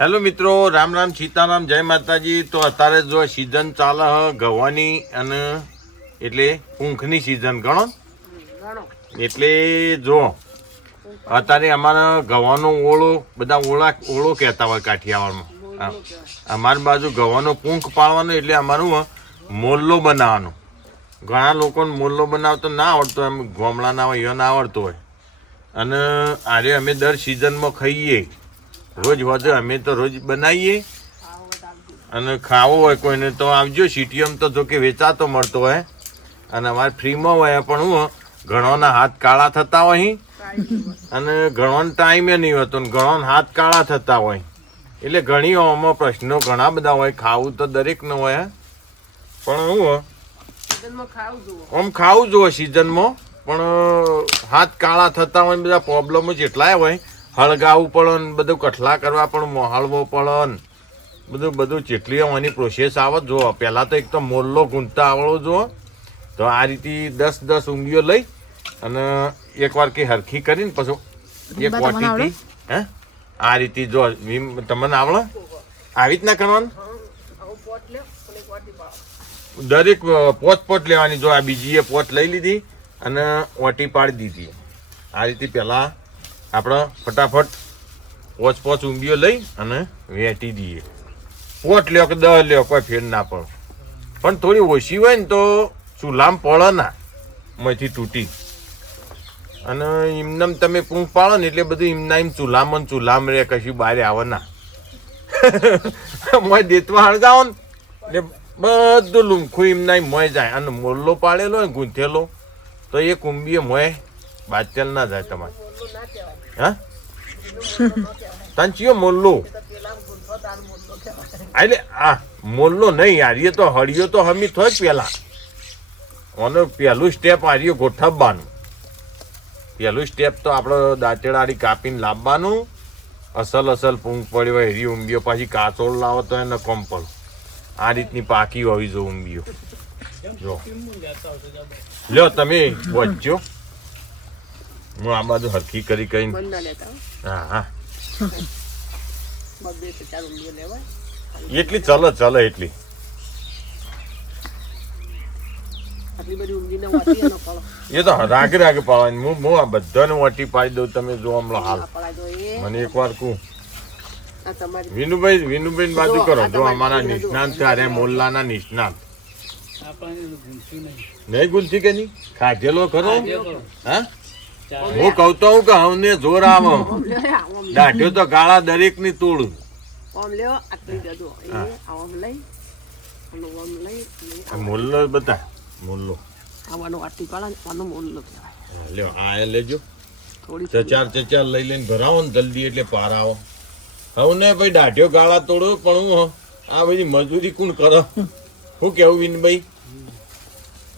Hello મિત્રો, રામ રામ સીતારામ, જય માતાજી. તો અત્યારે જો સિઝન ચાલે ગવાની અને એટલે ઊંખની સિઝન ગણો. એટલે જો અત્યારે અમારા ગવાનો ઓળો બધા ઓળો કહેતા હોય કાઠિયાવાડમાં. અમારી બાજુ ગવાનો પૂંખ પાડવાનો એટલે અમારું મોલ્લો બનાવવાનો. ઘણા લોકોને મોલ્લો બનાવતો ના આવડતો, એમ ગામડાના હોય એ ના આવડતો હોય. અને આરે અમે દર સિઝનમાં ખાઈએ. રોજ વધે અમે તો રોજ બનાવીએ. અને ખાવો હોય કોઈને તો આવજો. સિટીએમ તો જો કે વેચાતો મળતો હોય અને અમારે ફ્રીમાં હોય. પણ હું ઘણોના હાથ કાળા થતા હોય અને ઘણોનો ટાઈમે નહીં હોતો ને ઘણોના હાથ કાળા થતા હોય. એટલે ઘણી આમાં પ્રશ્નો ઘણા બધા હોય. ખાવું તો દરેકનો હોય, પણ હું આમ ખાવું જોઈએ સિઝનમાં. પણ હાથ કાળા થતા હોય બધા પ્રોબ્લેમો જેટલાય હોય. હળગાવવું પડે ને બધું કઠલા કરવા પણ મોહાળવો પડે ને બધું જેટલી એની પ્રોસેસ આવે. જો પહેલાં તો એક તો મોલ્લો ગૂંથતા આવડવો જુઓ. તો આ રીતે 10 ઊંઘીઓ લઈ અને એકવાર કે હરખી કરીને પછી એક વાટીથી હે આ રીતે જો તમને આવડે આવી રીતના કરવાનું. દરેક પોત લેવાની. જો આ બીજીએ પોત લઈ લીધી અને ઓટી પાડી દીધી. આ રીતે પહેલાં આપણે ફટાફટ પોચ ઊંઘીઓ લઈ અને વેટી દઈએ. પોટ લ્યો કે 10 લ્યો કોઈ ફેર ના પડે. પણ થોડી ઓછી હોય ને તો ચૂલામાં પડે ના, માંથી તૂટી. અને એમને તમે પૂંખ પાડો ને એટલે બધું એમના એમ ચૂલામાં રહે, કશું બહાર આવે ના. મોય દેતવા હળગાવો ને એટલે બધું લૂંખું એમના મોય જાય. અને મોલ્લો પાડેલો હોય ગૂંથેલો તો એ કુંભીએ મોય બાચલ ના જાય તમારે. હા તાંચીઓ મોલ્લો એટલે આ મોલ્લો નહીં યાર, એ તો હળિયો તો હમી થોય જ પેલા. અને પહેલું સ્ટેપ હાર્યો ગોઠવવાનું. પહેલું સ્ટેપ તો આપણે દાંતેડાડી કાપીને લાવવાનું. અસલ પૂંખ પડી હોય એરી ઊંબીઓ પાછી કાચોળ લાવો તો એને કોમ પડે. આ રીતની પાકી હોવી જો ઊંબીઓ. જો લ્યો તમે વચ્ચો હું આ બાજુ હરખી કરી કઈ. હા એટલી ચલો એટલી. એ તો રાગે પાડવાની. હું આ બધાને વાટી પાડી દઉં. તમે જો હમણાં હાલ મને એકવાર કહું. વિનુભાઈ બાજુ કરો. જો અમારા નિષ્ણાંત છે, મોલ્લાના નિષ્ણાંત. નહીં ગુલથી કે નહીં ખાધેલો ખરો. હા હું કઉ તો હું કે હવને જોર આવો. દાઢ્યો તો ગાળા દરેક ની તોડું. મોલ્લો બધા મોલ્લો લ્યો આ લેજો. ચચાર લઈ લઈને ભરાવો ને જલ્દી એટલે પાર આવો. હવે ને ભાઈ દાઢ્યો ગાળા તોડો. પણ હું આ બધી મજૂરી કોણ કરો? શું કેવું વિનભાઈ?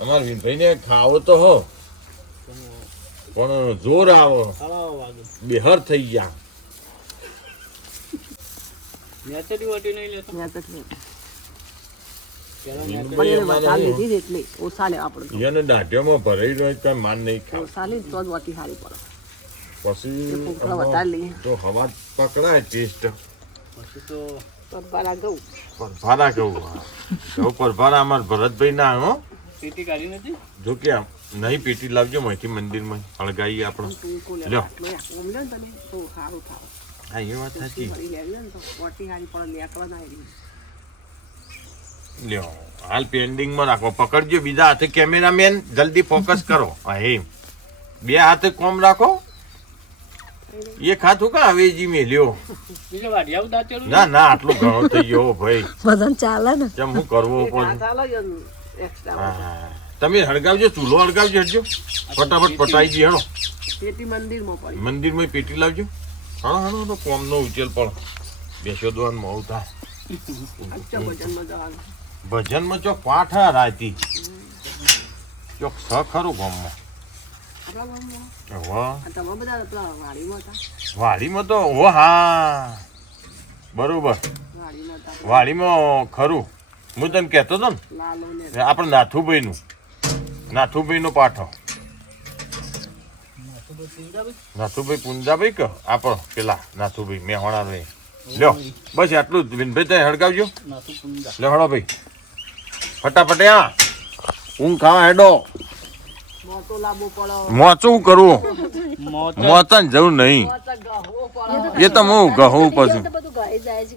અમારા વિનભાઈ ને ખાવો તો હો પણ જોર આવો, બેહર થઈ ગયા. એને દાઢ્યોમાં ભરાઈ રહ્યો કઈ માન નહીં ખાવ. પછી તો હવા પકડાય ટેસ્ટ. પરભારા કહું પરભારા અમાર ભરતભાઈ ના હો. જો કે નહીં પેટી લાવજો માહિતી મંદિરમાં હળગાઈએ આપણે. લ્યો હા એ વાત સાચી. લ્યો હાલ પેન્ડિંગમાં રાખો. પકડજો બીજા હાથે. કેમેરામેન જલ્દી ફોકસ કરો. હા બે હાથે કોમ રાખો. એક હાથ હું કા હવેજી મેલ્યો. ના આટલું ઘણો થઈ ગયો ભાઈ. કેમ હું કરવો પડે. તમે હળગાવજો, ચૂલો હળગાવજો. હટજો ફટાફટ પટાઈ જી. હેડો મંદિરમાં પેટી લાવજો. હા કોમ નો ઉચેલ પણ બેસો દોન મોડું થાય. ભજનમાં ચોક પાઠ રાતી ચોક સ ખરું ગામમાં. વાડીમાં તો હા બરોબર. વાડીમાં ખરું. હું તને કહેતો હતો ને આપણે નાથુભાઈ નો પાઠો. નાથુભાઈ પુંજાભાઈ કે આપણો પેલા નાથુભાઈ મેહોણા રે લ્યો બસ આટલું જ વિનભાઈ ત્યાં હડકાવજો લે હડો ભાઈ ફટાફટ આ ઊંઘ ખાવા હેડો મોચું કરવું મોચા ને જવું નહીં એ તો હું ઘઉં પછી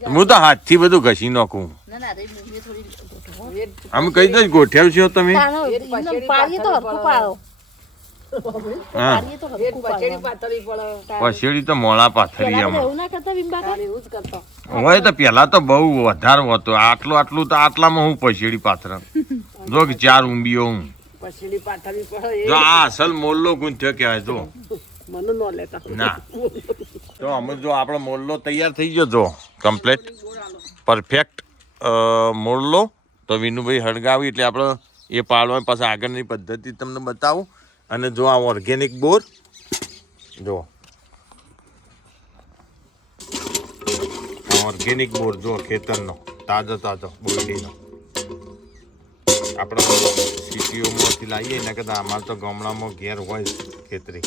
હું તો હાથથી બધું ઘસી નાખું આમ કહી દઈશ ગોઠ્યાવ છો તમે પછેડી તો મોળા પાથરી હોય તો પેલા તો બહુ વધારે હતો આટલું તો આટલામાં હું પછેડી પાથર જો કે 4 ઊંબીઓ હું જો આ અસલ મોલ્લો ગુંથ્યો કહેવાય તો ના તો અમે જો આપણો મોલ્લો તૈયાર થઈ ગયો જો કમ્પ્લીટ પરફેક્ટ મોલ્લો તો વિનુભાઈ હળગાવી એટલે આપણે એ પાડવા પાછા આગળની પદ્ધતિ તમને બતાવું અને જો આ ઓર્ગેનિક બોર જો ઓર્ગેનિક બોર જો ખેતરનો તાજો બોરડીનો આપણે સિટીઓમાંથી લાવીએ ને કદાચ અમારે તો ગામડામાં ઘેર હોય ખેતરી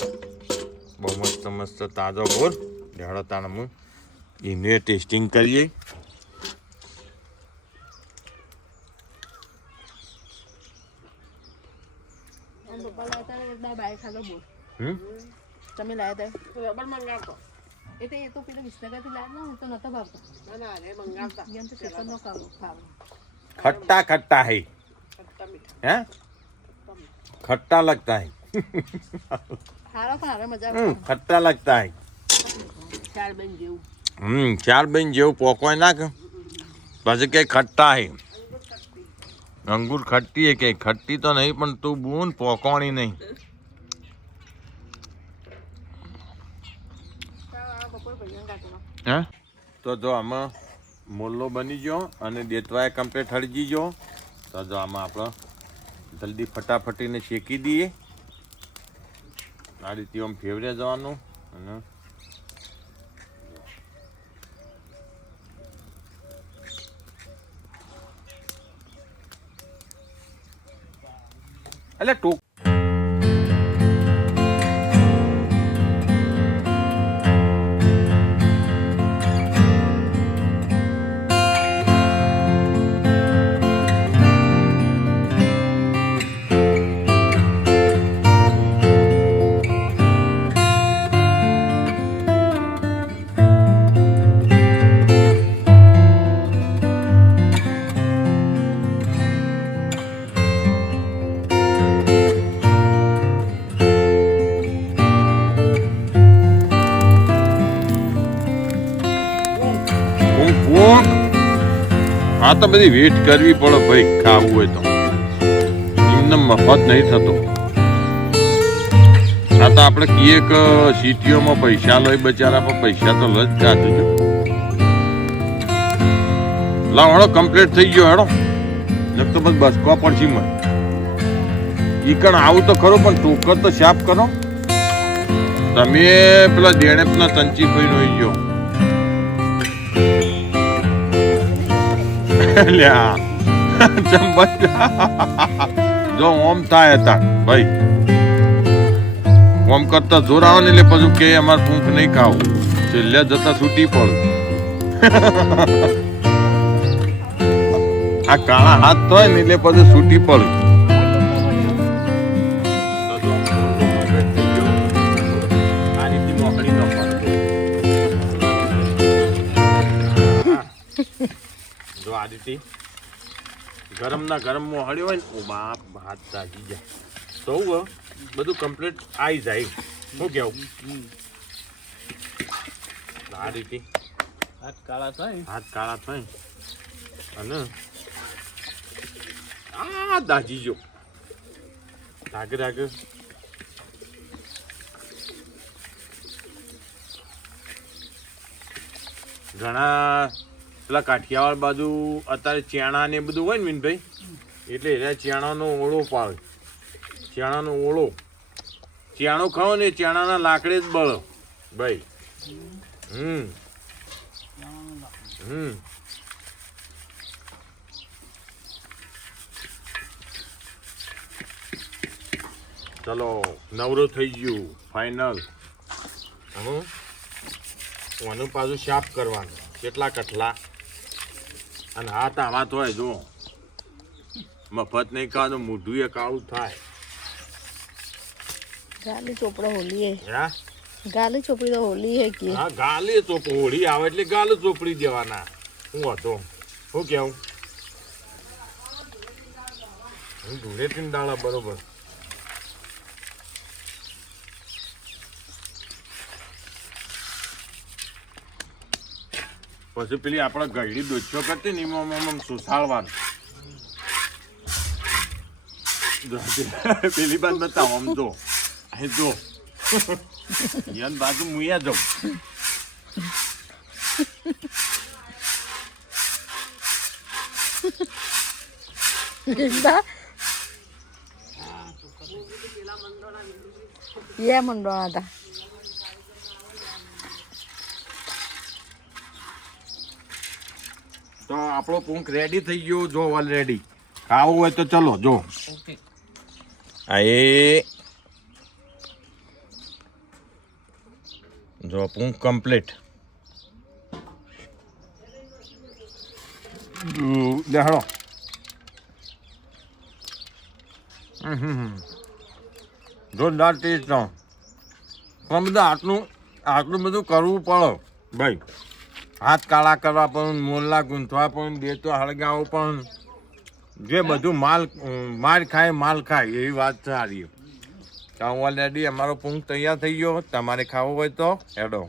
બહુ મસ્ત તાજો બોર ઢેળો તાણ હું એને ટેસ્ટિંગ કરીએ તમે લાયા હતા રબર મંગાવતો એટલે એ તો પેલા વિસનગરથી લાવ્યા ને તો નતો ભાવતો ના રે મંગાવતા એમ તો પેપર નો ખાવ खट्टा है हैं खट्टा लगता है खट्टा लगता है चार बहन जेव पोको ना પછી કે ખટ્ટા है अंगूर खट्टी है કે खट्टी तो नहीं पण तू बून पोकोणी नहीं हैं તો જો આમાં મોલ્લો બની ગયો અને દેતવાય કમ્પ્લીટ હળજી ગયો તો જો આમાં આપણે જલ્દી ફટાફટીને શેકી દઈએ આ રીતે આમ ફેવરે જવાનું અને એટલે ટોક આ તો બધી વેટ કરવી પડે ભાઈ ખાવું હોય તો એમને મફત નહીં થતો આ તો આપણે કહીએ કે સિટીઓમાં પૈસા લો બચારા પણ પૈસા તો લજ કાઢજો લાવ હેડો કમ્પ્લીટ થઈ ગયો હેડો એક તો બસ બસવા પડશે મને ઈ કણ આવું તો ખરો પણ ટોકર તો સાફ કરો તમે પેલા દેણેપના તંચી ભાઈ નો ગયો જો ઓમ થાય હતા ભાઈ ઓમ કરતા જોર આવે ને એટલે પછી કે અમારે પૂંખ નહીં ખાવું છેલ્લે જતા છૂટી પડું આ કાળા હાથ હોય ને એટલે પછી છૂટી પડું જો આ રીતે ગરમ ના ગરમ મોહળ્યો હોય ને ઓ બાપ હાથ તાજી જાય તો બધું કમ્પ્લીટ આવી જાય શું કેવું આ રીતે હાથ કાળા થાય અને આ દાજી જો ધાગે ઘણા પેલા કાઠિયાવાડ બાજુ અત્યારે ચેણા ને બધું હોય ને મીનભાઈ એટલે એ ચેણાનો ઓળો પાવે ચેણાનો ઓળો ચેણો ખાઓ ને ચેણાના લાકડે જ બળો ભાઈ ચલો નવરો થઈ ગયું ફાઈનલ આનું પાછું સાફ કરવાનું કેટલા કટલા અને હાથ આવા તો હોય જો મફત નહીં ખાવાનું મોઢું એ કાળું થાય ગાલી ચોપડો હોલી હે હા ગાલી ચોપડી તો હોલી હે કે હા ગાલે ચોપ હોળી આવે એટલે ગાલ ચોપડી દેવાના હું હતો શું કેવું ધૂળેટી દાળા બરોબર પછી પેલી આપણે ગળડી ડોચ્યો કરતી ને એમાં સુસાળવાનું પેલી બાદ બતાવો આમ જો અહીં જો યન બાજુ મુયા જાઉં ये मंडोळा था તો આપણો પૂંખ રેડી થઈ ગયો જો ઓલરેડી ખાવું હોય તો ચલો જો આ એ જો પૂંખ કમ્પ્લીટ દેખાડો જોરદાર ટેસ્ટ નો પણ બધા આટલું બધું કરવું પડે ભાઈ હાથ કાળા કરવા પણ મોરલા ગૂંથવા પણ બે તો હળગાવો પણ જે બધું માલ ખાય એવી વાત સારી ઓલરેડી અમારો પૂંખ તૈયાર થઈ ગયો તમારે ખાવો હોય તો હેડો